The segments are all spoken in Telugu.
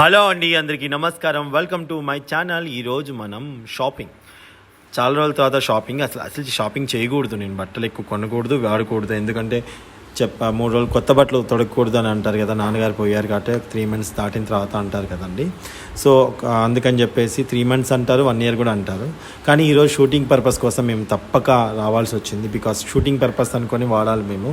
హలో అండి, అందరికీ నమస్కారం. Welcome to my channel. ఈరోజు మనం షాపింగ్, చాలా రోజుల తర్వాత షాపింగ్. అసలు షాపింగ్ చేయకూడదు, నేను బట్టలు ఎక్కువ కొనకూడదు, వాడకూడదు. ఎందుకంటే 3 రోజులు కొత్త బట్టలు తొడగకూడదు అని అంటారు కదా, నాన్నగారు పోయారు కాబట్టి 3 months దాటిన తర్వాత అంటారు కదండి. సో అందుకని చెప్పేసి 3 months అంటారు, 1 year కూడా అంటారు. కానీ ఈరోజు షూటింగ్ పర్పస్ కోసం మేము తప్పక రావాల్సి వచ్చింది. బికాస్ షూటింగ్ పర్పస్ అనుకొని వాడాలి మేము.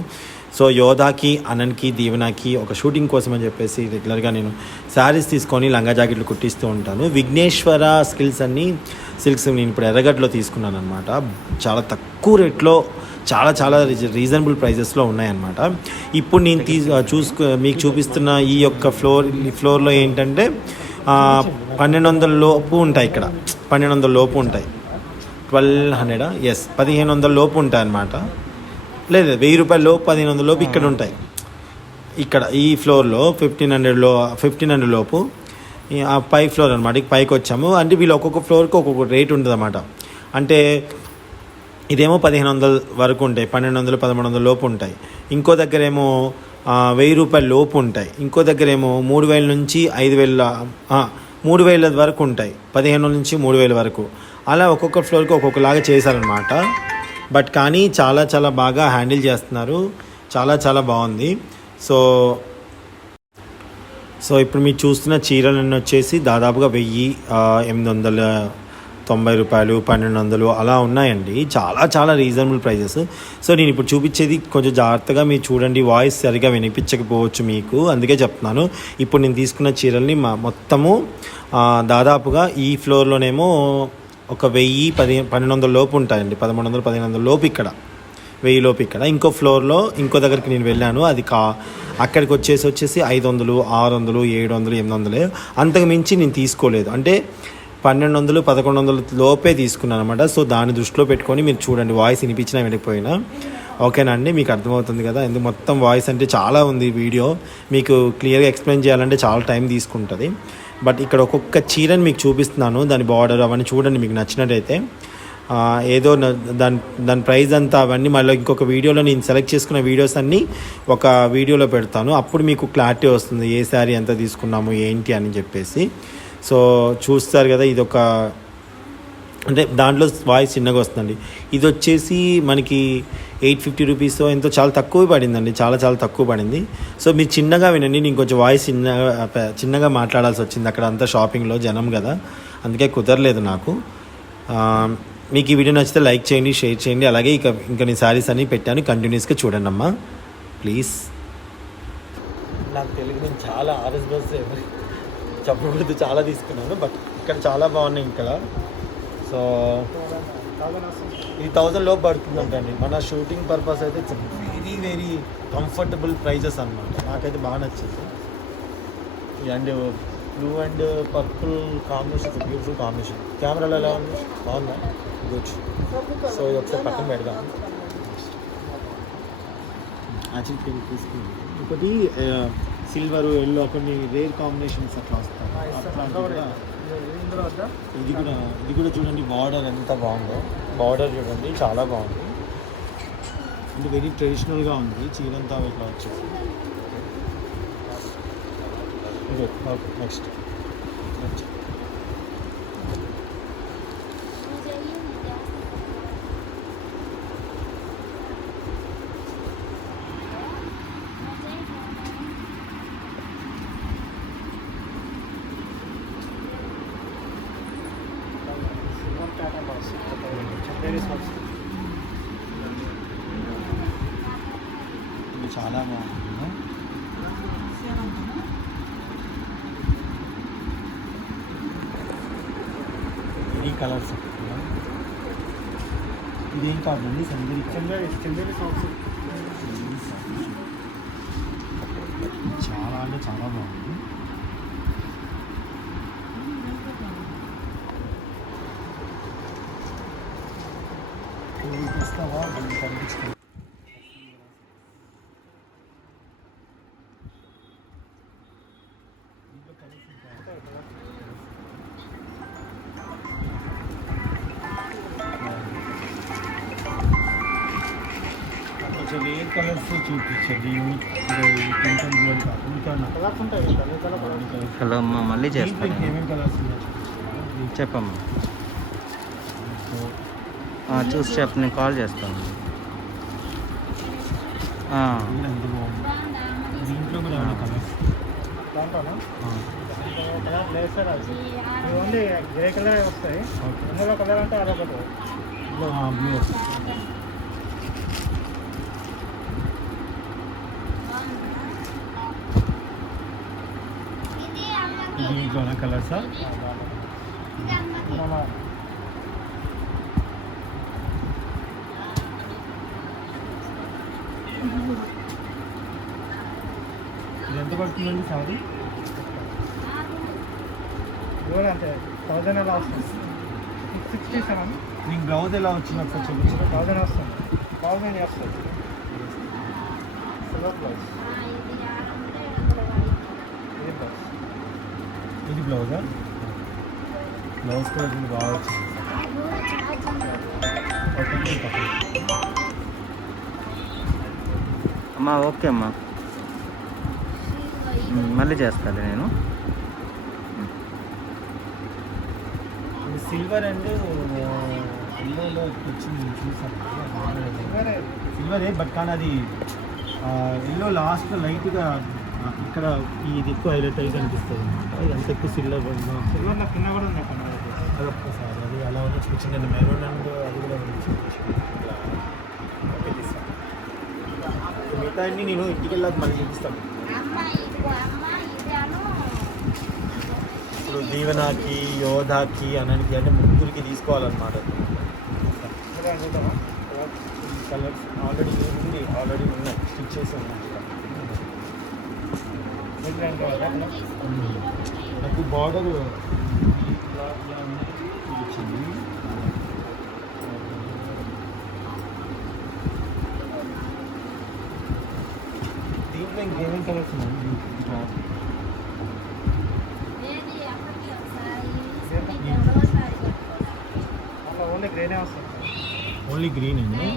సో యోధాకి, అనంకి, దీవెనకి ఒక షూటింగ్ కోసం అని చెప్పేసి రెగ్యులర్గా నేను శారీస్ తీసుకొని లంగా జాకెట్లు కుట్టిస్తూ ఉంటాను. విఘ్నేశ్వర సిల్క్స్ నేను ఇప్పుడు ఎర్రగడ్డలో తీసుకున్నాను అనమాట. చాలా తక్కువ రేట్లో చాలా రీజనబుల్ ప్రైజెస్లో ఉన్నాయన్నమాట. ఇప్పుడు నేను మీకు చూపిస్తున్న ఈ యొక్క ఫ్లోర్లో ఏంటంటే 1200 లోపు ఉంటాయి. ఇక్కడ 1200 లోపు ఉంటాయి. 1200 ఎస్ 1500 లోపు ఉంటాయి అన్నమాట. లేదు, 1000 రూపాయల లోపు, 1500 లోపు ఇక్కడ ఉంటాయి. ఇక్కడ ఈ ఫ్లోర్లో 1500 లోపు పై ఫ్లోర్ అనమాట. పైకి వచ్చాము అంటే వీళ్ళు ఒక్కొక్క ఫ్లోర్కి ఒక్కొక్క రేట్ ఉంటుంది అన్నమాట. అంటే ఇదేమో 1500 వరకు ఉంటాయి, 1200, 1300 లోపు ఉంటాయి. ఇంకో దగ్గర ఏమో 1000 రూపాయల లోపు ఉంటాయి. ఇంకో దగ్గర ఏమో 3000 నుంచి 3000 వరకు ఉంటాయి. 1500 నుంచి 3000 వరకు. అలా ఒక్కొక్క ఫ్లోర్కి ఒక్కొక్కలాగా చేశారనమాట. బట్ కానీ చాలా బాగా హ్యాండిల్ చేస్తున్నారు. చాలా బాగుంది. సో ఇప్పుడు మీరు చూస్తున్న చీరలన్నీ వచ్చేసి దాదాపుగా 1890 రూపాయలు, 1200 అలా ఉన్నాయండి. చాలా రీజనబుల్ ప్రైజెస్. సో నేను ఇప్పుడు చూపించేది కొంచెం జాగ్రత్తగా మీరు చూడండి. వాయిస్ సరిగా వినిపించకపోవచ్చు మీకు, అందుకే చెప్తున్నాను. ఇప్పుడు నేను తీసుకున్న చీరల్ని మొత్తము దాదాపుగా ఈ ఫ్లోర్లోనేమో ఒక 1000-1200 లోపు ఉంటాయండి. 1300, 1500 లోపు ఇక్కడ, 1000 లోపు ఇక్కడ. ఇంకో ఫ్లోర్లో ఇంకో దగ్గరికి నేను వెళ్ళాను. అది అక్కడికి వచ్చేసి 500, 600, 700, 800. అంతకు మించి నేను తీసుకోలేదు. అంటే 1200, 1100 లోపే తీసుకున్నాను అనమాట. సో దాన్ని దృష్టిలో పెట్టుకొని మీరు చూడండి, వాయిస్ వినిపించినా వెళ్ళిపోయినా ఓకేనా అండి. మీకు అర్థమవుతుంది కదా, ఎందుకు మొత్తం వాయిస్ అంటే చాలా ఉంది. వీడియో మీకు క్లియర్గా ఎక్స్ప్లెయిన్ చేయాలంటే చాలా టైం తీసుకుంటుంది. బట్ ఇక్కడ ఒక్కొక్క చీరని మీకు చూపిస్తున్నాను, దాని బార్డర్ అవన్నీ చూడండి. మీకు నచ్చినట్టయితే ఏదో దాని ప్రైస్ అంతా అవన్నీ మళ్ళీ ఇంకొక వీడియోలో నేను సెలెక్ట్ చేసుకున్న వీడియోస్ అన్నీ ఒక వీడియోలో పెడతాను. అప్పుడు మీకు క్లారిటీ వస్తుంది ఏ శారీ ఎంత తీసుకున్నాము ఏంటి అని చెప్పేసి. సో చూస్తారు కదా, ఇదొక అంటే దాంట్లో వాయిస్ చిన్నగా వస్తుందండి. ఇది వచ్చేసి మనకి 850 రూపీస్ ఎంతో చాలా తక్కువ పడిందండి. చాలా తక్కువ పడింది. సో మీరు చిన్నగా వినండి. నేను కొంచెం వాయిస్ చిన్నగా మాట్లాడాల్సి వచ్చింది. అక్కడ అంతా షాపింగ్లో జనం కదా, అందుకే కుదరలేదు నాకు. మీకు ఈ వీడియో నచ్చితే లైక్ చేయండి, షేర్ చేయండి. అలాగే ఇంకా నేను శారీస్ అన్నీ పెట్టాను, కంటిన్యూస్గా చూడండి అమ్మా ప్లీజ్. నాకు తెలుగు నేను చాలా చెప్పకూడదు, చాలా తీసుకున్నాను. బట్ ఇక్కడ చాలా బాగున్నాయి ఇక్కడ. సో ఇది 1000 లోపు పడుతుందంటండి. మన షూటింగ్ పర్పస్ అయితే వెరీ కంఫర్టబుల్ ప్రైజెస్ అనమాట. నాకైతే బాగా నచ్చింది. And blue and purple combination, beautiful combination. కెమెరాలో ఎలా ఉంది, బాగుందా? గుడ్. సో ఇది ఒకసారి పక్కన పెడదాం. యాక్చువల్లీ తీసుకుంది ఒకటి సిల్వర్, ఎల్లో, కొన్ని రేర్ కాంబినేషన్స్ అట్లా వస్తాయి. ఇది కూడా చూడండి, బార్డర్ ఎంత బాగుందో. బార్డర్ చూడండి, చాలా బాగుంది. అంటే వెరీ ట్రెడిషనల్గా ఉంది. చీరంతా ఇట్లా వచ్చేసి ఓకే. నెక్స్ట్ ఇది చాలా బాగుంది. ఈ కలర్స్ ఇదేం కాదండి, చందేరి సాక్స్. చాలా అంటే చాలా బాగుంది. ఇస్తావా కనిపిస్తుంది. కొంచెం రేర్ కలర్స్ చూపించండి. కొంచెం బ్లూ ఇంకా కలర్స్ ఉంటాయి. హలో అమ్మ, మళ్ళీ చేస్తాను. ఏమేమి కలర్స్ ఉన్నాయి చెప్పమ్మా. చూసి చెప్పు, నేను కాల్ చేస్తాను. దీంట్లో కూడా కలర్స్ ఓన్లీ గ్రే కలర్ వస్తాయి. ఇందులో కలర్ అంటే అదొకటి బ్లూ. దీంట్లోనే కలర్సా? ఇది ఎంత పడుతుందండి సారీ? ఇవ్వడం అంటే 1000 అలా వస్తుంది. 667 నీకు బ్లౌజ్ ఎలా వచ్చింది ఒకసారి చూపించు. 1000 వస్తుంది. 1000 వస్తుంది. Silver blouse. ఇది బ్లౌజ్. ఇది బ్లౌజా? బ్లౌజ్ కూడా ఇది బాగా వచ్చింది. అమ్మా ఓకే అమ్మా, మళ్ళీ చేస్తాను నేను. సిల్వర్ అండ్ ఎల్లోలో వచ్చింది చూసాను. సిల్వరే, బట్ కానీ అది ఎల్లో లాస్ట్ లైట్గా ఇక్కడ ఇది ఎక్కువ హైలైట్ అయ్యి కనిపిస్తుంది అనమాట. ఇది అంత ఎక్కువ సిల్వర్ సిల్వర్లో కింద కూడా ఉంది. అది ఒక్కసారి అది అలా ఉన్న చూపించండి. మెరూన్ అండ్ అది కూడా ఓకే తీస్తాను. మిగతా అన్ని నేను ఇంటికి వెళ్ళాక మళ్ళీ చూపిస్తాను. ఇప్పుడు దీవెనాకి, యోధాకి, అనానికి అంటే ముగ్గురికి తీసుకోవాలన్నమాట. కలర్స్ ఆల్రెడీ ఉన్నాయి, స్టిచ్ చేసి ఉన్నాయి. నాకు బార్డర్ వచ్చింది. దీంట్లో ఇంకేమేమి కలర్స్ ఉన్నాయి? ఓన్లీ గ్రేనే వస్తుంది. ఓన్లీ గ్రీన్ అండి.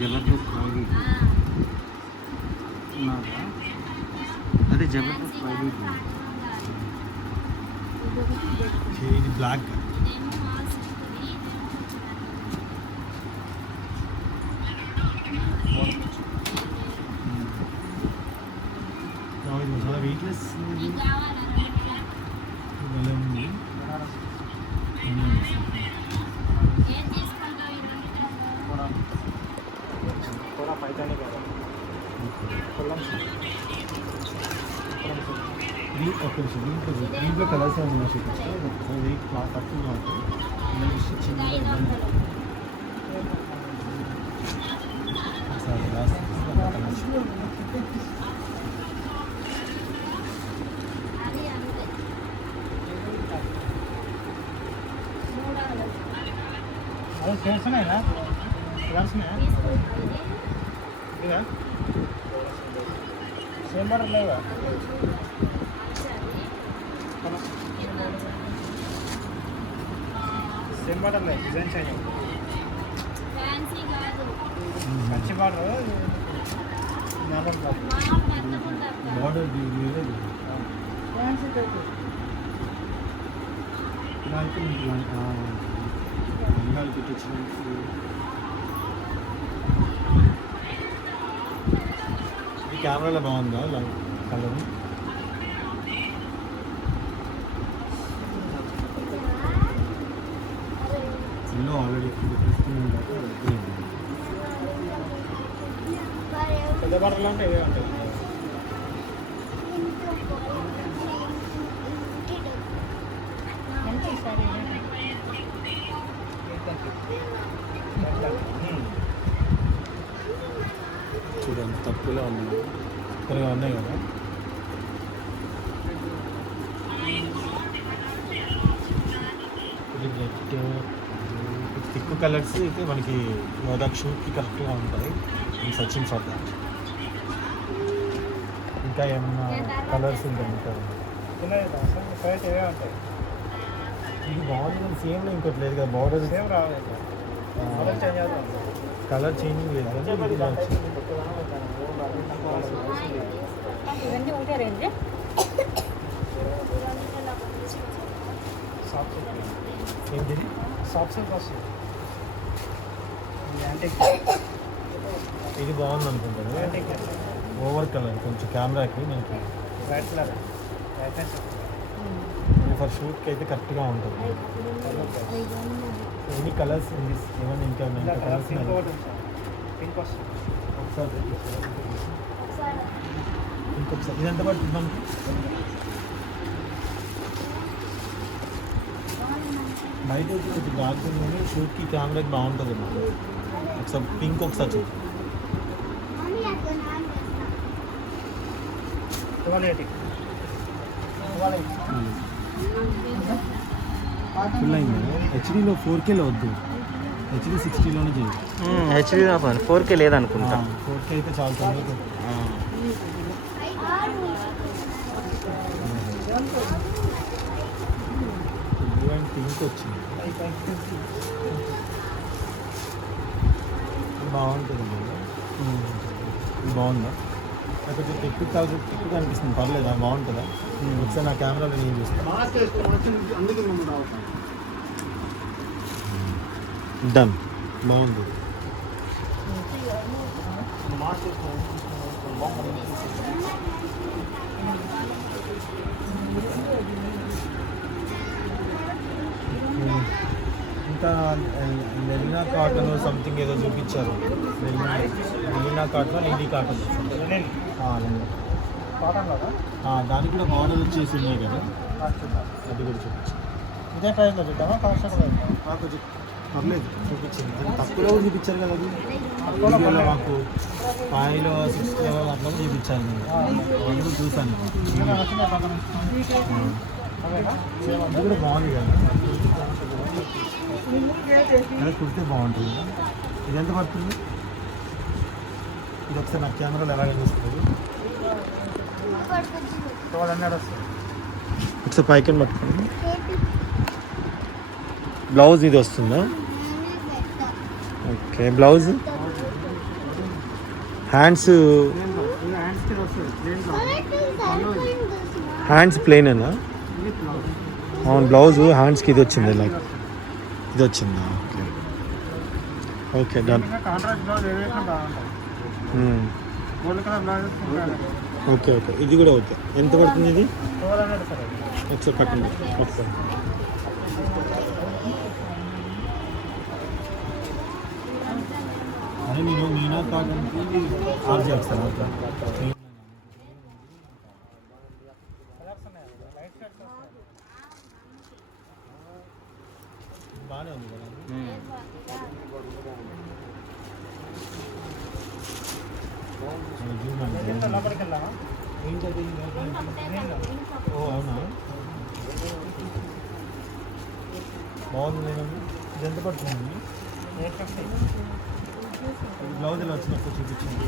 జబర్దస్త్ అదే జబర్దస్త్ ఇది బ్లాక్. చాలా వెయిట్లెస్ కూడా పైతానే కదా. దీంట్లో కలర్స్ ఏమైనా చూపించాలి. ఒకసారి వెయిట్ తక్కువగా ఉంటుంది. స్టిచ్చింగ్ అది చేస్తున్నాయినా కలర్స్నా ఇదా సేమ్ బార్డర్ లేవా? సేమ్ బార్డర్ లేదు, డిజైన్ చేంజ్ అవుతుంది. మంచి బార్డర్ బార్డర్ బంగాళ పెట్టించినప్పుడు ఈ కెమెరాలో బాగుందా కలర్? ఎల్లో ఆల్రెడీ పెద్ద బార్డర్లు అంటే ఇవే ఉంటాయి. చూడండి తక్కువలో ఉన్నాయి, త్వరగా ఉన్నాయి కదా. వైట్ థిక్ కలర్స్ అయితే మనకి లదాఖ్ షూట్కి కరెక్ట్గా ఉంటాయి. ఈ సర్చింగ్ ఫర్ దాట్. ఇంకా ఏమన్నా కలర్స్ ఉంటాయి ఇంకా ప్రైస్ ఏవే ఉంటాయి. ఇది బాగుంది. సేమ్ ఇంకోటి లేదు కదా, బార్డర్ సేమ్ రావాలి. కలర్ చేంజ్ అవుతుంది. కలర్ చేంజింగ్ లేదు కదా. ఇవన్నీ ఒకటే రేంజ్. Soft silk. ఏంటిది? సాఫ్ట్ సిల్క్ వస్తుంది. యాంటిక్ ఇది బాగుంది అనుకుంటాను. యాంటిక్ ఓవర్ కలర్ కొంచెం కెమెరాకి మనకి వైట్ కలర్ వైట్నెస్. ఇది ఫర్ షూట్కి అయితే కరెక్ట్గా ఉంటుంది. ఎన్ని కలర్స్ ఏమన్నా ఇంకా ఇంకా కలర్స్ పింక్ ఒకటి ఉంది. పింక్ వస్తుంది. ఒకసారి ఇంకొకసారి ఇది ఎంత పడుతుంది మనకి? బయట అయితే కొంచెం డార్క్ ఉంది, షూట్కి కెమెరాకి బాగుంటుంది అన్నమాట. ఒకసారి పింక్ ఒకసారి చూద్దాం. 1280. ఫుల్ అయింది. హెచ్డీలో 4Kలో వద్దు, హెచ్డీ 60లోనే చేయి. హెచ్డి 4K లేదనుకుంటా. 4K అయితే చాలా తొందరగా. పింక్ వచ్చింది, బాగుంటుంది. ఇది బాగుందా? నాకు కొంచెం ఎక్కువ అనిపిస్తుంది. పర్లేదా? బాగుంటుందా? ఒకసారి నా కెమెరాలో నేను చూస్తాను. డన్. బాగుంది. ఇంకా లెలినా కాటన్ సంథింగ్ ఏదో చూపించారు. లెలినా కాటన్, లిలీ కాటన్. కాటన్ కదా. దానికి కూడా బార్డర్ వచ్చేసి ఉన్నాయి కదా, అది కూడా చూపించారు. ఇదే ప్రైస్లో చూద్దామా? కాస్ట్ కొంచెం పర్లేదు చూపించింది. తక్కువలో కూడా చూపించారు కదా, అది వీడియోలో మాకు 5లో 6లో అట్లా కూడా చూపించారు. నేను కూడా చూసాను. అది కూడా బాగుంది కదా, అదే కుడితే బాగుంటుంది. ఇది ఎంత పడుతుంది? ఇది ఒకసారి నా కెమెరాలో ఎలాగ చూస్తుంది. 1200 వస్తుంది. ఒకసారి పైకి పట్టుకోండి. బ్లౌజ్ ఇది వస్తుందా? ఓకే. బ్లౌజ్ హ్యాండ్స్ ప్లెయినేనా? అవును, బ్లౌజ్ హ్యాండ్స్కి ఇది వచ్చింది. ఇలా ఇది వచ్చిందా? Okay okay, done. Contract blouse ఏదైనా బాగుంటుంది. Gold colour blouse. Okay okay, ఇది కూడా ఓకే. ఎంత పడుతుంది ఇది? 1200 సార్. ఒకసారి పట్టండి ఒకసారి. అదే నేను మీనా కాటన్కి ఆర్డర్ చేస్తాను. అట్లా కలర్స్ ఉన్నాయి. లైట్ షేడ్స్ వస్తాయి. బాగానే ఉంది కదా. ఎంత లోపలికి వెళ్దామా? ఏంటది? ఓ అవునా, బాగుంది. నేను ఇది ఎంత పడుతుంది? 850. బ్లౌజ్ ఇలా వచ్చినప్పుడు చూపించింది.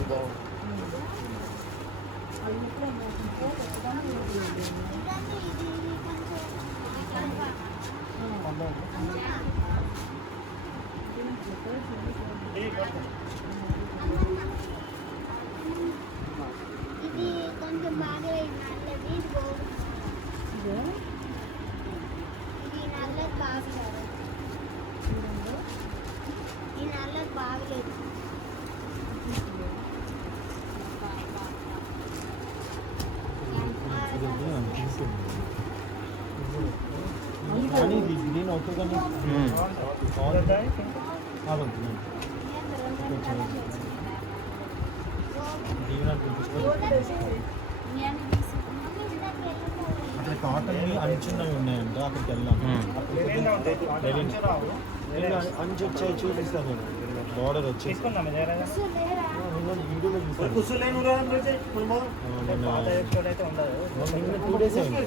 ఇది కొంచెం బాగా నల్లది. ఇది నల్లది బాగలేదు. ఈ నల్లది బాగలేదు. కానీ ఇది గ్రీన్ ఓకే కానీ అక్కడ కాటన్ అంచున్నవి ఉన్నాయంట, అక్కడికి వెళ్ళాం. అంచు వచ్చాయి చూపిస్తాను. బార్డర్ వచ్చేసి తీసుకుందాం. వీడియోలో చూసాను. పాత ఎపిసోడ్ అయితే ఉండదు. 2 days అయింది.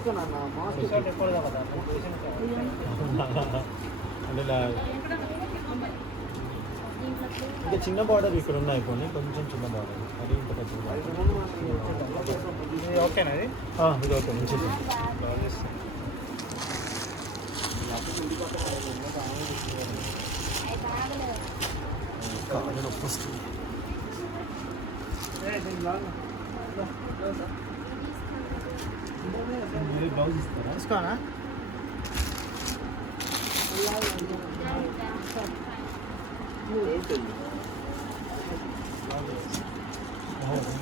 ఎపిసోడ్ ఎప్పుడు కదా. అంటే ఇలా ఇంకా చిన్న బార్డర్ ఇక్కడ ఉన్నాయి కొన్ని, కొంచెం చిన్న బార్డర్, అది ఇంత పెద్ద ఇది ఓకేనా ఇది ఇది ఓకే మంచిది. కాళ్ళు నొప్పి వస్తుంది. బ్లౌజ్ ఇస్తారా? తీసుకోనా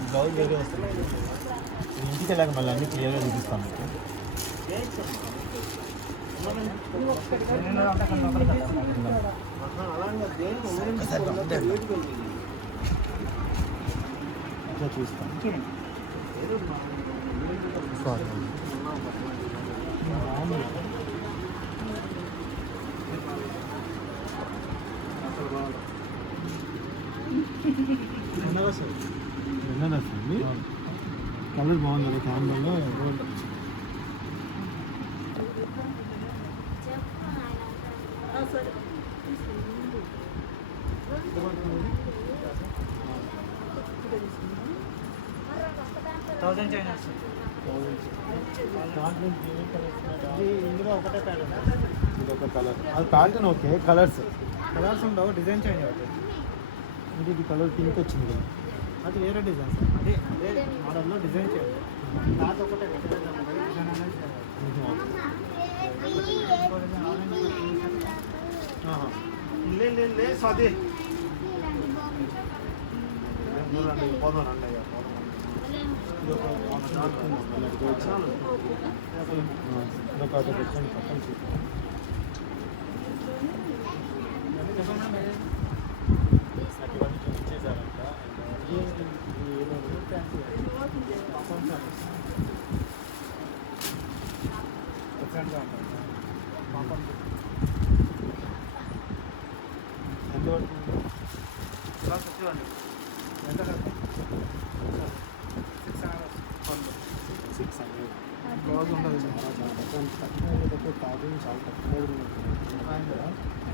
బ్లౌజ్ వేరే వస్తుంది. ఇంటికి వెళ్ళాక మళ్ళీ అన్ని క్లియర్గా చూపిస్తాను మీకు. అట్లా చూస్తాను. సారీ విన్నానండి. కలర్ బాగుంది కదా క్యామ్రాలో. థౌసండ్ చైనర్స్ ఇందులో ఒకటే ప్యాటర్న్, ఇది ఒక కలర్, అది ప్యాటర్న్ ఓకే. కలర్స్ కలర్స్ ఉండవు, డిజైన్ చేంజ్ అవుతుంది. అంటే ఇది కలర్ పింక్ వచ్చింది కదా. అది వేరే డిజైన్ సార్, అదే అదే మోడల్లో డిజైన్ చేయాలి. క్లాత్ ఒకటే డిజైన్ అనేది లే స్వాతి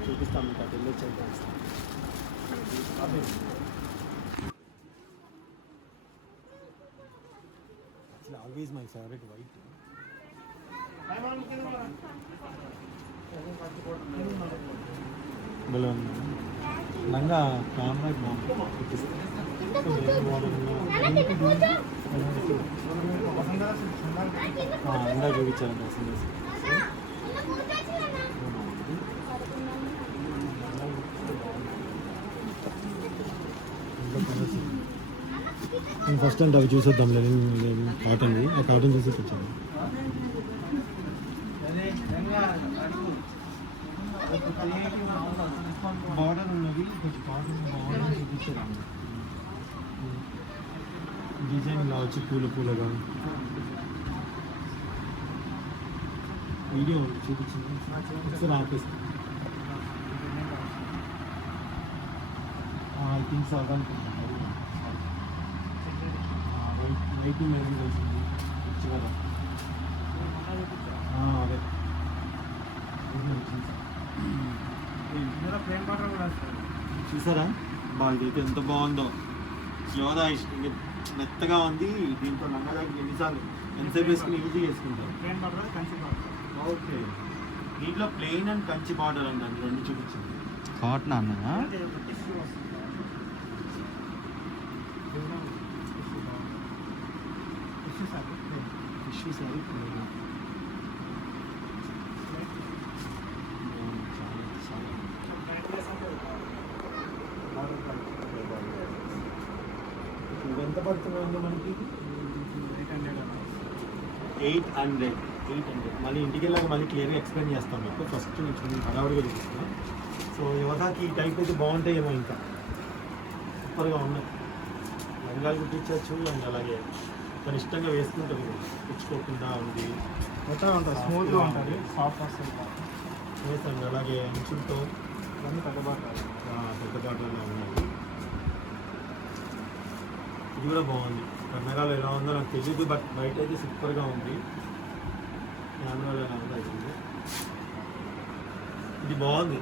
చూపిస్తాం మీకు అటు వెళ్ళి చేస్తాం. Always my favourite white. లంగా కెమెరా ఇందా చూపించాలండి అసలు. నేను ఫస్ట్ అంటే అవి చూసేద్దాం లేదు, కాటన్వి. ఆ కాటన్ చూసి వచ్చాను. బార్డర్ ఉన్నది కొంచెం కాటన్ బాగుంది చూపించాను. డిజైన్ ఇలా వచ్చి పూలగా వీడియో చూపించింది. ఒకసారి ఆపేస్తాను. ఐ థింక్ అవ్వాలనుకుంటున్నాను. లైటింగ్ ఏమి తెలిసింది కదా. అదే ప్లేన్ బార్డర్ కూడా చూసారా బాగా అయితే ఎంత బాగుందో. యోదా మెత్తగా ఉంది. దీంట్లో లంగాదాకి ఎన్నిసార్లు ఎంతసేపు వేసుకుని ఈజీగా వేసుకుంటారు. Plane border Kanchi border. Okay, దీంట్లో ప్లెయిన్ అండ్ కంచి బార్డర్ అండి, అది రెండు చూపించింది. కాటన్ అన్నా టిష్యూ సారీ ఎంత పడుతుందండి మనకి? 800. మళ్ళీ ఇంటికి వెళ్ళాక మళ్ళీ క్లియర్గా ఎక్స్ప్లెయిన్ చేస్తాం మీకు. ఫస్ట్ నేను హడావుడిగా చూపిస్తున్నాను. సో యువతకి ఈ టైప్ అయితే బాగుంటాయేమో, ఇంకా సూపర్గా ఉన్నాయి. లంగాలు కుట్టించవచ్చు అండ్ అలాగే తను ఇష్టంగా వేసుకుంటుంది, కుచ్చుకోకుండా ఉంది, మొత్తం ఉంటుంది, స్మూత్గా ఉంటుంది, సాఫ్ట్ వస్తుంది. వేసండి. అలాగే అంచులతో ఇవన్నీ పెద్ద బార్డర్, పెద్ద బాటలో ఉన్నాయి. ఇది కూడా బాగుంది. కెమెరాలో ఎలా ఉందో నాకు తెలియదు, బట్ బయట అయితే సూపర్గా ఉంది. కెమెరాలో ఎలా ఉందో అయితే ఇది బాగుంది.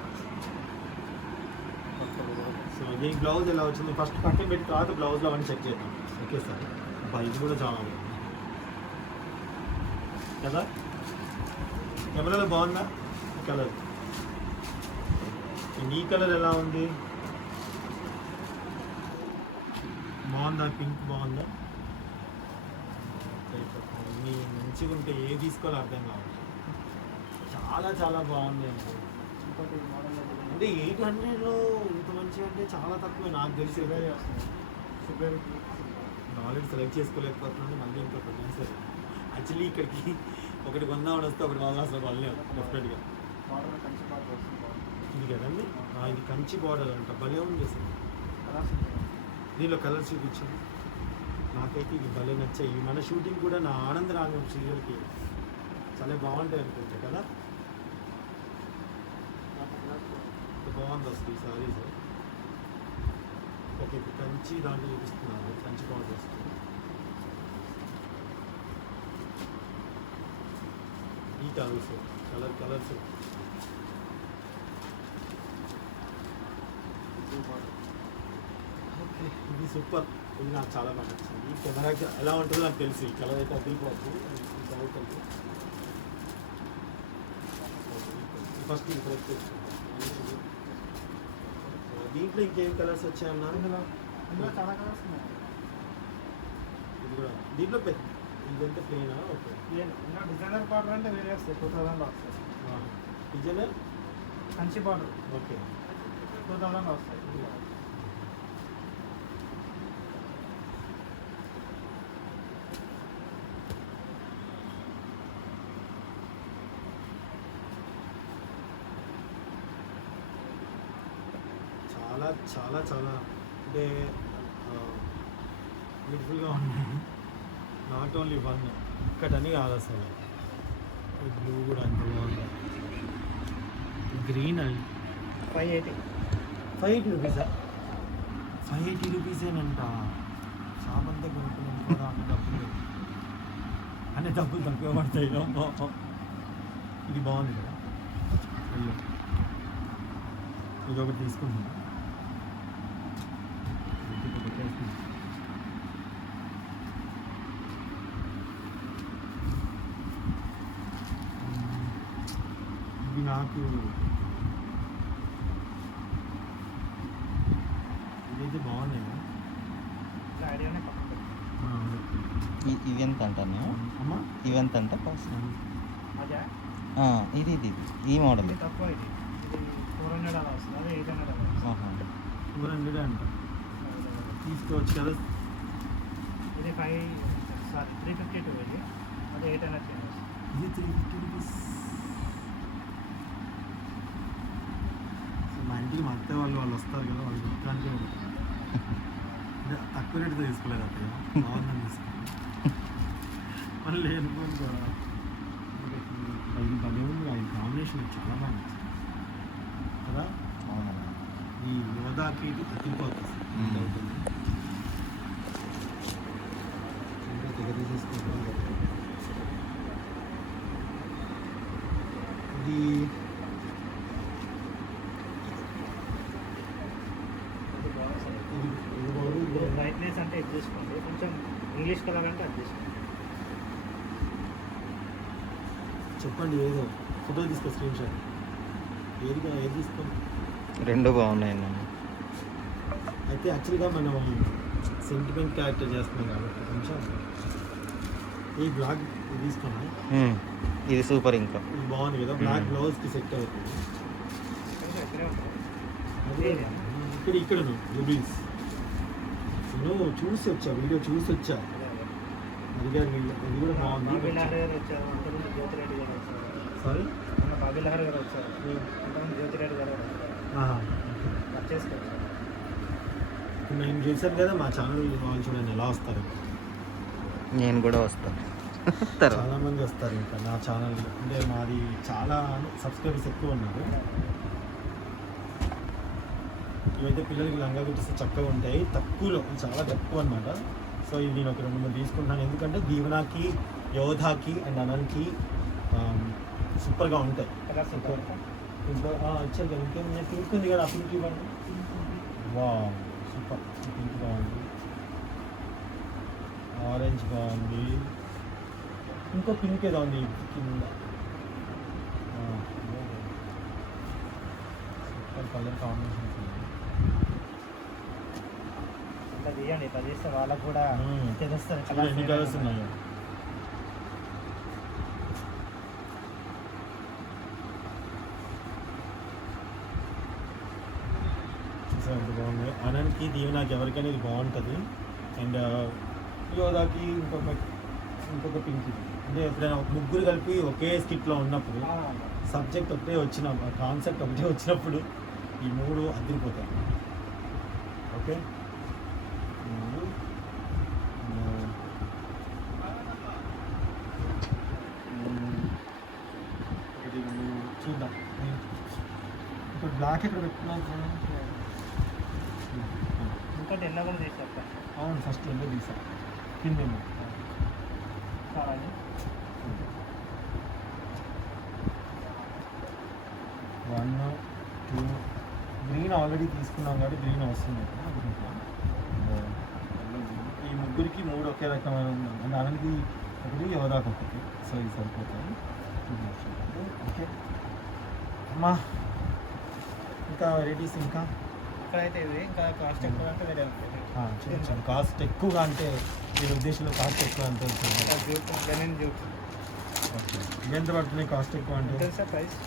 సో దీనికి బ్లౌజ్ ఎలా వచ్చింది ఫస్ట్ పక్కన పెట్టి తర్వాత బ్లౌజ్లో అవన్నీ చెక్ చేద్దాం. Okay sir. అబ్బా ఇది కూడా చాలా బాగుంది కదా, కెమెరాలో బాగుందా కలర్? ఈ కలర్ ఎలా ఉంది, బాగుందా? పింక్ బాగుందా? మీ మంచిగా ఉంటే ఏ తీసుకోవాలో అర్థం కావాలి. చాలా చాలా బాగుంది అండి. అంటే 800లో ఇంత మంచిగా అంటే చాలా తక్కువ నాకు తెలిసి. ఆల్రెడీ సెలెక్ట్ చేసుకోలేకపోతున్నాను, మళ్ళీ ఇంకా కొంచెం సరే. యాక్చువల్లీ ఇక్కడికి ఒకటి కొందామని వస్తే ఒకటి మాత్రం అసలు కొనలేము డెఫినెట్గా. ఇది కదండి, ఇది కంచి బార్డర్ అంట, భలే ఉంది అసలు. దీనిలో కలర్స్ చూపించండి. నాకైతే ఇది భలే నచ్చాయి. మన షూటింగ్ కూడా నా ఆనందరాగం సీరియల్కి చాలా బాగుంటాయి అనుకుంటా కదా. బాగుంది అసలు ఈ సారీస్. ఓకే, కంచి దాంట్లో చూపిస్తున్నాను, కంచి బార్డర్ వస్తుంది. ఈ కలర్స్ కలర్స్ ఓకే, ఇది సూపర్. ఇది నాకు చాలా బాగా నచ్చింది. ఈ కెమెరాకి ఎలా ఉంటుందో నాకు తెలుసు. ఈ కలర్ అయితే అదిరిపోవచ్చు. ఫస్ట్ ఇది సెలెక్ట్ చేసుకుంటాం. దీంట్లో ఇంకేం కలర్స్ వచ్చాయన్నారు? ఇందులో చాలా కలర్స్ ఉన్నాయి. ఇది కూడా దీంట్లో పెద్ద ఇదంతా ప్లేనా? ఓకే, ఇంకా డిజైనర్ బార్డర్ అంటే వేరే వస్తాయి, 2000లో వస్తాయి. డిజైనర్ కంచి బార్డర్ ఓకే 2000లో వస్తాయి. చాలా చాలా చాలా అంటే బ్యూటిఫుల్గా ఉన్నాయి. నాట్ ఓన్లీ వన్ ఇక్కడని కాదు అసలు. ఈ బ్లూ కూడా అంత బాగుంది. గ్రీన్ అండి 580. 580 రూపీసా? 580 రూపీసేనంట. షాప్ అంతా కొనుక్కున్నాం కదా, అన్ని డబ్బులు తక్కువ పడతాయి. ఇది బాగుంది కదా, అయ్యో ఇది ఒకటి తీసుకుంటున్నా. ఇది నాకు ఇదైతే బాగున్నాయి. ఐడియానే పక్కన ఇవి ఎంత అంటాను? అమ్మా ఇవి ఎంత అంటే కాస్ట్? అదే ఇది ఈ మోడల్. ఇది తక్కువ. ఇది 400 అలా వస్తుంది, అదే 800 అలా వస్తుంది. 400 అంట. తీసుకోవచ్చు కదా. ఇది 352 ఇది, అదే 800 వస్తుంది. ఇది 350 రూపీస్. సో మా ఇంటికి మా అత్తే వాళ్ళు వస్తారు కదా, వాళ్ళు చెప్తానికి తక్కువ రేటుతో తీసుకోలేదు అత్తయ్య, బాగుందని తీసుకున్నాను. మళ్ళీ లేనిపోయింది కదా. ఇది భలే ఉంది. ఇది కాంబినేషన్ చాలా బాగా నచ్చింది కదా. ఈ యోధాకి ఇది తగ్గిపోతుంది. ఇంకా తెగ తీసేసుకుంటాం. ఇది బ్రైట్నెస్ అంటే ఇది చేసుకోండి, కొంచెం ఇంగ్లీష్ కలర్ అంటే అది చేసుకోండి. చెప్పండి ఏదో ఫోటో తీసుకో, స్క్రీన్ షాట్. ఏది తీసుకోండి. రెండు బాగున్నాయండి. అయితే యాక్చువల్గా మనం సెంటిమెంట్ క్యారెక్టర్ చేస్తున్నాం కాబట్టి కొంచెం ఈ బ్లాక్ ఇది తీసుకున్నాం. ఇది సూపర్. ఇంకా ఇది బాగుంది కదా, బ్లాక్ బ్లౌజ్కి సెట్ అవుతుంది. ఇక్కడ జూబీస్ నేను చూసి వచ్చా, వీడియో చూసి వచ్చా. అడిగారు ఇది కూడా బాగుంది. బాబీలహరి గారు వచ్చారు, అంతకుముందు జ్యోతిరెడ్డి గారు వచ్చారు. సారీ, బాబీలహరి గారు వచ్చారు, అంతకుముందు జ్యోతిరెడ్డి గారు వచ్చేసుకోవచ్చు. నేను చూసాను కదా మా ఛానల్ వాళ్ళు చూడండి ఎలా వస్తారు. నేను కూడా వస్తాను. చాలా మంది వస్తారు ఇంకా నా ఛానల్. అంటే మాది చాలా సబ్స్క్రైబర్స్ ఎక్కువ ఉన్నారు. ఇవైతే పిల్లలకి లంగా కుట్టిస్తే చక్కగా ఉంటాయి, తక్కువలో, చాలా తక్కువ అనమాట. సో ఇది నేను ఒక 2-3 తీసుకుంటున్నాను, ఎందుకంటే దీవెనాకి, యోధాకి అండ్ అనంకి సూపర్గా ఉంటాయి. ఇంకా ఇచ్చారు కదా ఇంకేం పింక్ ఉంది కదా ఆ పింక్ ఇవ్వండి. వా సూపర్, పింక్ బాగుంది, ఆరెంజ్ బాగుంది, ఇంకో పింక్ ఏదో ఉంది కింద. సూపర్ కలర్ కాంబినేషన్స్ ఉంది. ఇట్లా తీయండి, ఇట్లా చేస్తే వాళ్ళకు కూడా తెలుస్తుంది చూడండి ఎన్ని కలర్స్ ఉన్నాయో. చూసారు ఎంత బాగుంది. అనంత్కి దీవెనాకి ఎవరికైనా ఇది బాగుంటుంది. అండ్ యోధాకి ఇంకొక పింక్ ఇది. అంటే ఎప్పుడైనా ముగ్గురు కలిపి ఒకే స్కిట్లో ఉన్నప్పుడు, సబ్జెక్ట్ ఒకటే కాన్సెప్ట్ ఒకటే వచ్చినప్పుడు ఈ మూడు అదిరిపోతాయి. ఓకే ఒకటి చూద్దాం. ఇప్పుడు బ్లాక్ ఎక్కడ పెట్టుకున్నాను. ఇంకోటి ఎల్లో కూడా తీసేస్తా. అవును, ఫస్ట్ ఎల్లో తీసా కిందేమో. కావాలి 1 2 గ్రీన్ ఆల్రెడీ తీసుకున్నాం కాబట్టి గ్రీన్ వస్తుంది. ఈ ముగ్గురికి 3 ఒకే రకమైన అంటే అనంతకి ఒకటి యోధాకి ఒకటి. సో ఇది సరిపోతాయి. ఓకే అమ్మా, ఇంకా వెరైటీస్ ఇంకా ఇక్కడైతే ఇది ఇంకా కాస్ట్ ఎక్కువ అంటే వేరే ఉంటుంది. చూపించండి. కాస్ట్ ఎక్కువగా అంటే మీ ఉద్దేశంలో కాస్ట్ ఎక్కువ అంటే జూట్ లెనిన్ జూట్ ఓకే, ఎంత పడుతున్నాయి కాస్ట్ ఎక్కువ అంటే? తెలుసా ప్రైస్?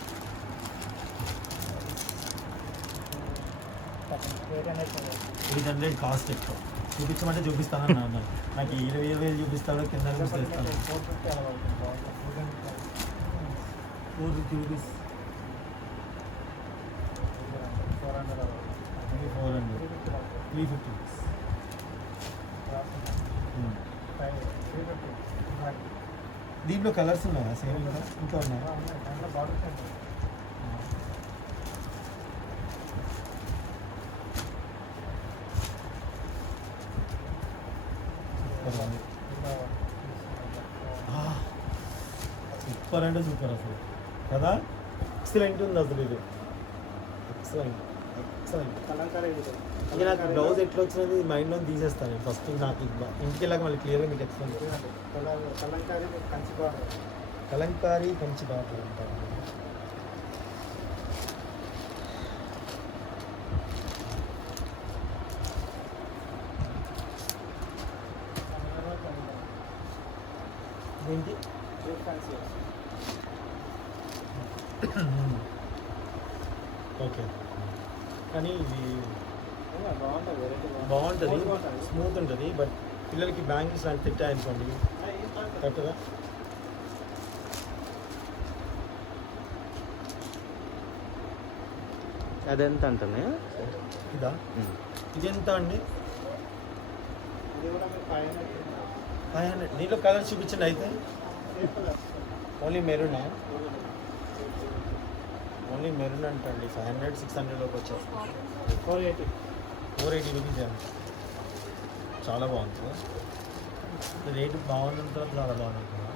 800 కాస్ట్ ఎక్కువ. చూపించమంటే చూపిస్తానన్నా అన్న. నాకు 20,000 చూపిస్తాడో కింద చూపిస్తాను. 450 రూపీస్ 400 350 రూపీస్. దీంట్లో కలర్స్ ఉన్నాయా సేమ్ ఇంకా ఉన్నాయా? సూపర్ అంటే సూపర్ అసలు కదా. ఎక్సలెంట్ ఉంది అసలు ఇది. Excellent excellent. ఇంకా నాకు బ్లౌజ్ ఎట్లా వచ్చినది మైండ్లో తీసేస్తాను నేను ఫస్ట్. నాకు ఇంటికి వెళ్ళాక మళ్ళీ క్లియర్గా మీకు ఎక్స్ప్లెయిన్ కలంకారీ కంచి బాటలు అంటారు. ఏంటి ఓకే, కానీ ఇది బాగుంటుంది, స్మూత్ ఉంటుంది. బట్ పిల్లలకి బ్యాంగిల్స్ లాంటి తిట్టాయనుకోండి కరెక్ట్గా. అదెంత అంటున్నాయి? ఇదా? ఇది ఎంత అండి? 500. దీంట్లో కలర్ చూపించండి అయితే. ఓన్లీ మెరూనా? ఓన్లీ మెరూన్ అంటండి. 500 600లోకి వచ్చేస్తుంది. 480 రూపీస్ అండి. చాలా బాగుంది. రేటు బాగుంది, తర్వాత చాలా బాగుంది కదా.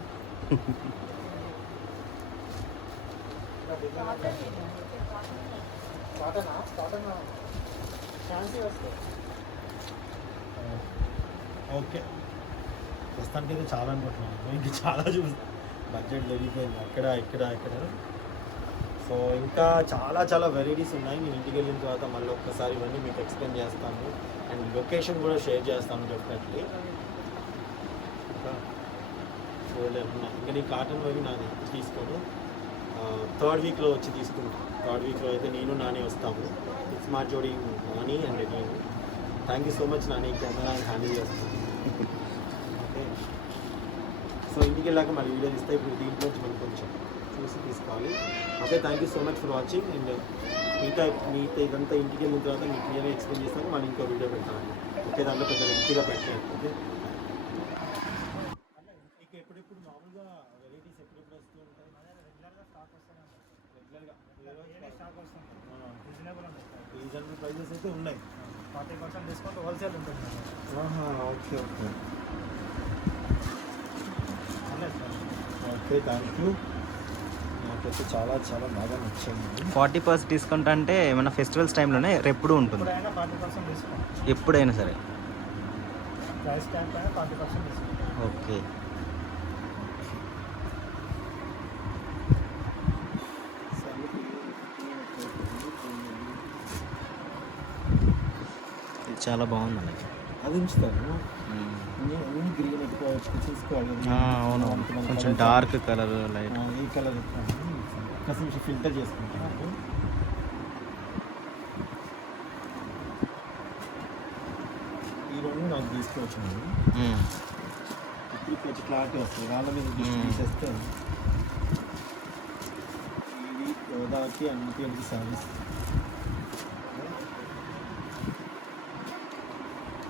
ఓకే, ప్రస్తుతానికి అయితే చాలా అనుకుంటున్నాను. ఇంక చాలా బడ్జెట్ పెరిగిపోయింది అక్కడ ఇక్కడ. సో ఇంకా చాలా వెరైటీస్ ఉన్నాయి. నేను ఇంటికి వెళ్ళిన తర్వాత మళ్ళీ ఒక్కసారి ఇవన్నీ మీకు ఎక్స్ప్లెయిన్ చేస్తాను. అండ్ లొకేషన్ కూడా షేర్ చేస్తాను డెఫినెట్లీ. ఇంకా నీ కాటన్ అవి నాది తీసుకోను. 3rd వీక్లో వచ్చి తీసుకుంటాను. 3rd వీక్లో అయితే నేను నాని వస్తాము. ఇట్స్ మా జోడి నాని అండ్ నేను. Thank you so much Nani, camera handle చేస్తాను. ఓకే, సో ఇంటికి వెళ్ళాక మళ్ళీ వీడియో తీస్తే ఇప్పుడు దీంట్లో మనం కొంచెం చూసి తీసుకోవాలి. Okay, thank you so much for watching. And మీతో ఇదంతా ఇంటికి వెళ్ళిన తర్వాత మీకు క్లియర్గా ఎక్స్ప్లెయిన్ చేస్తాను. మళ్ళీ ఇంకో వీడియో పెడతాను. ఓకే, దాంట్లో కొంచెం లెంగ్తీగా పెట్టలేదు. ఓకే, మీకు ఎప్పుడెప్పుడు మామూలుగా వెరైటీస్ ఎప్పుడెప్పుడు వస్తూ ఉంటాయి? రెగ్యులర్గా స్టాక్ వస్తూనే ఉంటుంది. రెగ్యులర్గా స్టాక్ వస్తుంది. రీజనబుల్ ఉంది. రీజనబుల్ ప్రైజెస్ అయితే ఉన్నాయి. 40% డిస్కౌంట్ హోల్సేల్ ఉంటుంది. ఓకే ఓకే లేదు సార్. Okay, thank you. నాకైతే చాలా చాలా బాగా నచ్చింది. 40% డిస్కౌంట్ అంటే ఏమైనా ఫెస్టివల్స్ టైంలోనే ఎప్పుడు ఉంటుంది? ఎప్పుడైనా 40% డిస్కౌంట్. ఎప్పుడైనా సరే. ప్రైస్ ట్యాగ్ పైన 40% డిస్కౌంట్. ఓకే. ఇది చాలా బాగుందండి. అది ఉంచుతాను. అన్ని గ్రీన్ ఎక్కువ చూసుకోవాలి. అవును, కొంచెం డార్క్ కలర్ లైట్. ఈ కలర్ కాస్త ఫిల్టర్ చేసుకుంటాను. ఈ రెండు నాకు తీసుకోవచ్చు. ఇప్పుడు కొంచెం క్లారిటీ వస్తుంది. వాళ్ళ మీద తీసేస్తే ఇవి గోదావరికి అన్నిటికి సర్వీస్.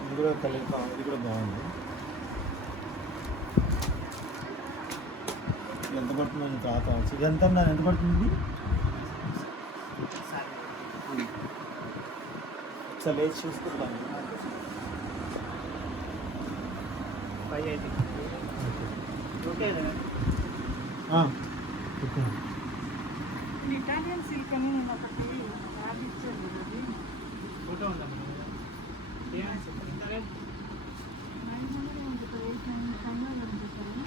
ఇది కూడా కలర్, ఇది కూడా బాగుంది. ఎంత పడుతుందని తర్వాత ఇదంతా ఎంత పడుతుంది? ఒకసారి లేచి చూసుకుంటాను. 580. ఓకే. ఇటాలియన్ సిల్క్ అని నేను ఒకటి యాడ్ ఇచ్చాను కదా, అది ఫోటో ఉందా? ఇంటర్నెట్ 900 ఉంది, 800 చెప్పారు.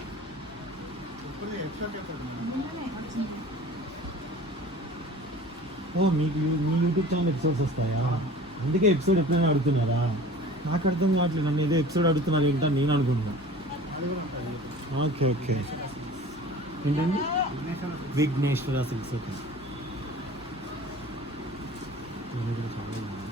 ఇప్పుడు ఎక్స్ట్రా చెప్పండి. నిన్ననే వచ్చింది. మీ యూట్యూబ్ ఛానల్ ఎపిసోడ్స్ వస్తాయా? అందుకే ఎపిసోడ్ ఎప్పుడైనా అడుగుతున్నారా? నాకు అర్థం కావట్లేదు. నన్ను ఏదో ఎపిసోడ్ అడుగుతున్నారు ఏంటని నేను అనుకుంటున్నాను. అది కూడా ఉంటుంది. Okay okay. ఏంటండి? విఘ్నేశ్వర సిల్క్స్. ఓకే. ఇది కూడా చాలా బాగుంది.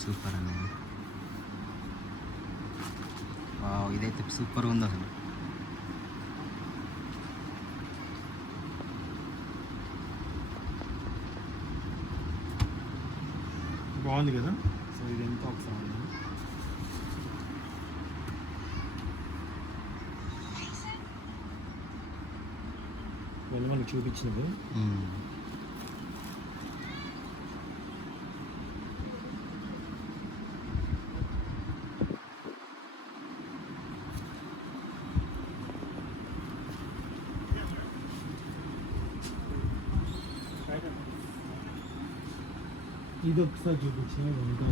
సూపర్ అండి. వావ్, ఇదైతే సూపర్ ఉంది అసలు. బాగుంది కదా. సో ఇది ఎంత ఒకసారి వెళ్ళి మనకి చూపించినది. ఇది ఒకసారి చూపించిన ఇంకా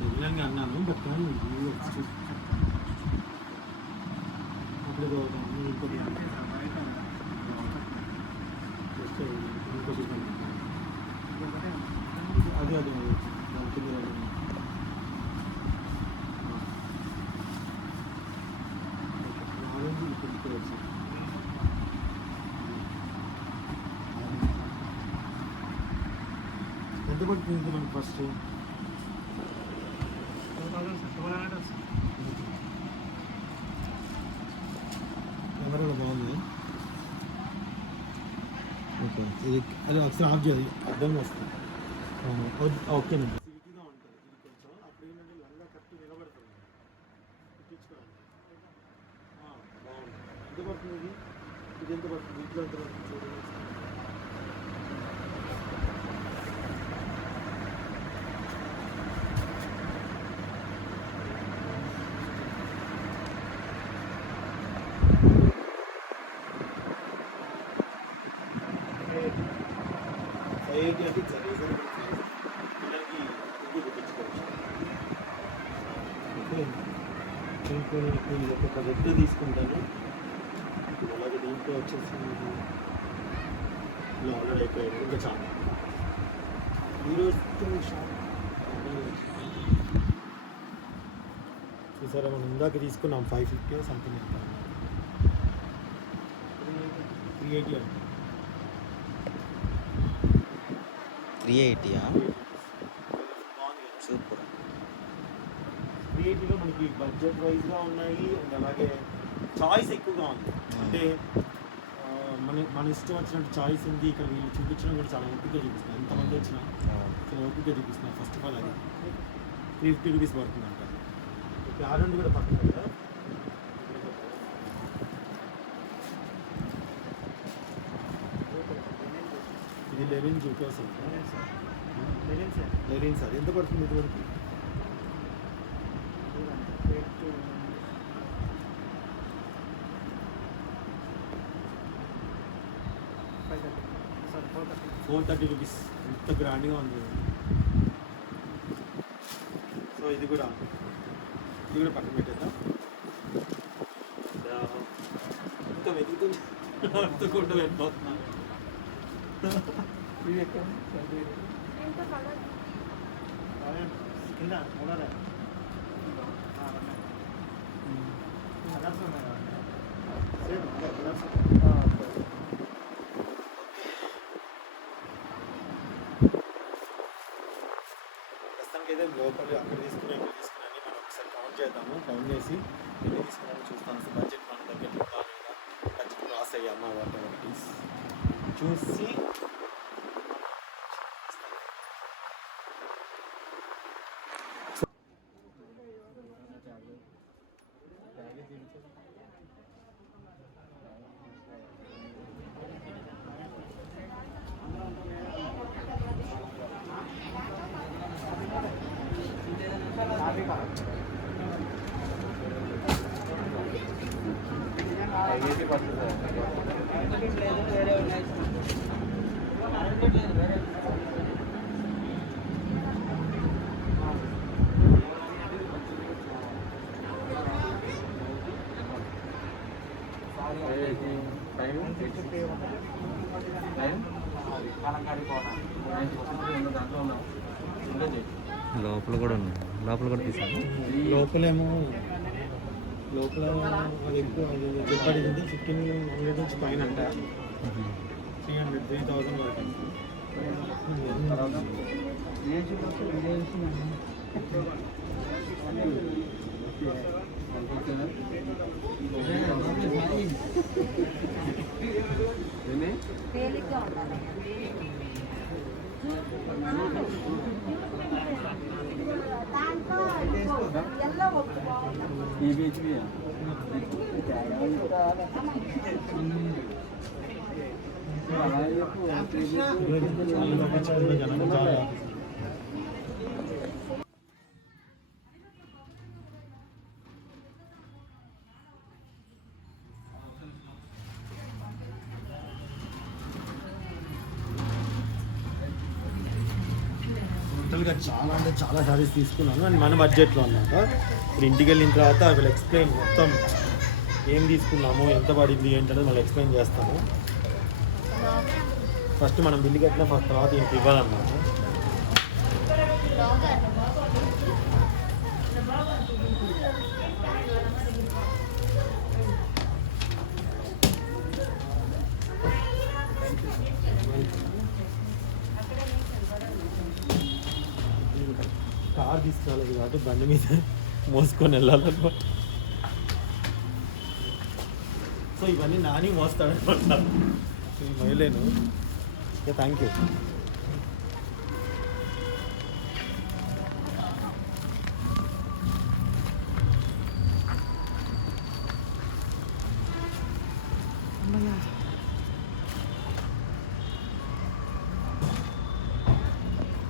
నిజంగా అన్నాను. బట్ కానీ అప్పుడు ఇంకోటి అదే అదే ఎంత పడుతుంది మనకి ఫస్ట్? 2000 వస్తుంది. కెమెరాలో బాగుంది. ఓకే. ఇది అది ఒకసారి ఆఫ్ చేయాలి, అర్థం వస్తుంది. ఓకేనండి. సిటీగా ఉంటుంది ఇది కొంచెం. అప్పుడు ఏంటంటే లంగా కరెక్ట్ నిలబడుతుంది. కుట్టించుకోవాలి. బాగుంది. ఎంత పడుతుంది ఇది? ఇది ఎంత పడుతుంది? ఇంట్లో ఎంత పడుతుంది చూడండి. దీంట్లో ఇది ఒక రెడ్ తీసుకుంటాను. అలాగే దీంట్లో వచ్చేసి ఇలా ఆర్డర్ అయిపోయాడు. ఇంకా చాలా ఈరోజు చూసారా, మనం ఇందాక తీసుకున్నాం 550 సంథింగ్ ఎంత, 380 అంటే 380. బాగుంది కదా. సూపర్. వీటిలో మనకి బడ్జెట్ వైజ్గా ఉన్నాయి అండ్ అలాగే చాయిస్ ఎక్కువగా ఉంది. అంటే మన ఇష్టం వచ్చినట్టు చాయిస్ ఉంది. ఇక్కడ వీళ్ళు చూపించడం కూడా చాలా ఓపికగా చూపిస్తున్నారు. ఎంతమంది వచ్చినా చాలా ఓపికగా చూపిస్తున్నారు. ఫస్ట్ ఆఫ్ ఆల్ అది 350 రూపీస్ పడుతుంది అంట. ప్యారెంట్ కూడా పక్కన కదా. ఇది లెనిన్ జూటోస్ అంటే లెనిన్ సార్ ఎంత పడుతుంది ఇది వరకు? $430 రూపీస్. ఎంత గ్రాండ్గా ఉంది. సో ఇది కూడా పక్కన పెట్టేద్దాం. ఇంకా వెతుకుంటూ వెళ్ళిపోతున్నాను. ఎంత కలర్ కింద మూడోదే కలర్స్ ఉన్నాయి కదండి. Same colours. ప్రస్తుతానికి అయితే లోపల అక్కడ తీసుకుని ఇక్కడ తీసుకుని మనం ఒకసారి కౌంట్ చేద్దాము. కౌంట్ చేసి ఎన్ని తీసుకున్నామో చూస్తాను. అసలు బడ్జెట్ మన దగ్గర ఉందా లేదా, బడ్జెట్ క్రాస్ అయ్యామా వాట్ ఎవర్ ఇట్ ఈస్ చూసి లోపల కూడా ఉన్నాయి. లోపల కూడా తీసాను. లోపల అది ఎక్కువ పడింది. 1500 నుంచి పైన అంట. 3,000 వరకు. తేలిగ్గా ఉండాలి. ఎల్లో ఒకటి బాగుంటుంది. టోటల్గా చాలా అంటే చాలా సారీస్ తీసుకున్నాను అండ్ మన బడ్జెట్లో అన్నమాట. ఇప్పుడు ఇంటికి వెళ్ళిన తర్వాత ఐ విల్ ఎక్స్ప్లెయిన్ మొత్తం ఏం తీసుకున్నాము, ఎంత పడింది ఏంటనేది మళ్ళీ ఎక్స్ప్లెయిన్ చేస్తాము. ఫస్ట్ మనం బిల్లు కట్టిన తర్వాత ఇంక ఇవ్వాలన్నమాట. కార్ తీసుకురాలేదు కాబట్టి బండి మీద మోసుకొని వెళ్ళాలన్నమాట. సో ఇవన్నీ నాని మోస్తాడనమాట. ఇవి మొయలేను. Okay, thank you.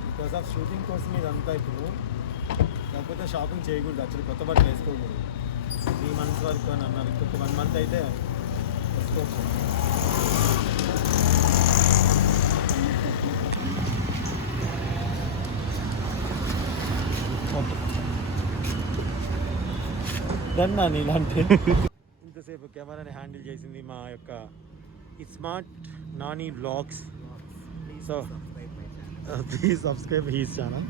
Because of shooting కోసం ఇదంతా ఇప్పుడు. లేకపోతే షాపింగ్ చేయకూడదు, యాక్చువల్లీ కొత్త బట్టలు వేసుకోకూడదు. 3 months వరకు అని అన్నారు. ఇంకొక 1 month అయితే వేసుకోవచ్చు. దన్నా నీలాంటి ఇంతసేపు కెమెరాని హ్యాండిల్ చేసింది మా యొక్క smart Nani vlogs. So please subscribe he's channel.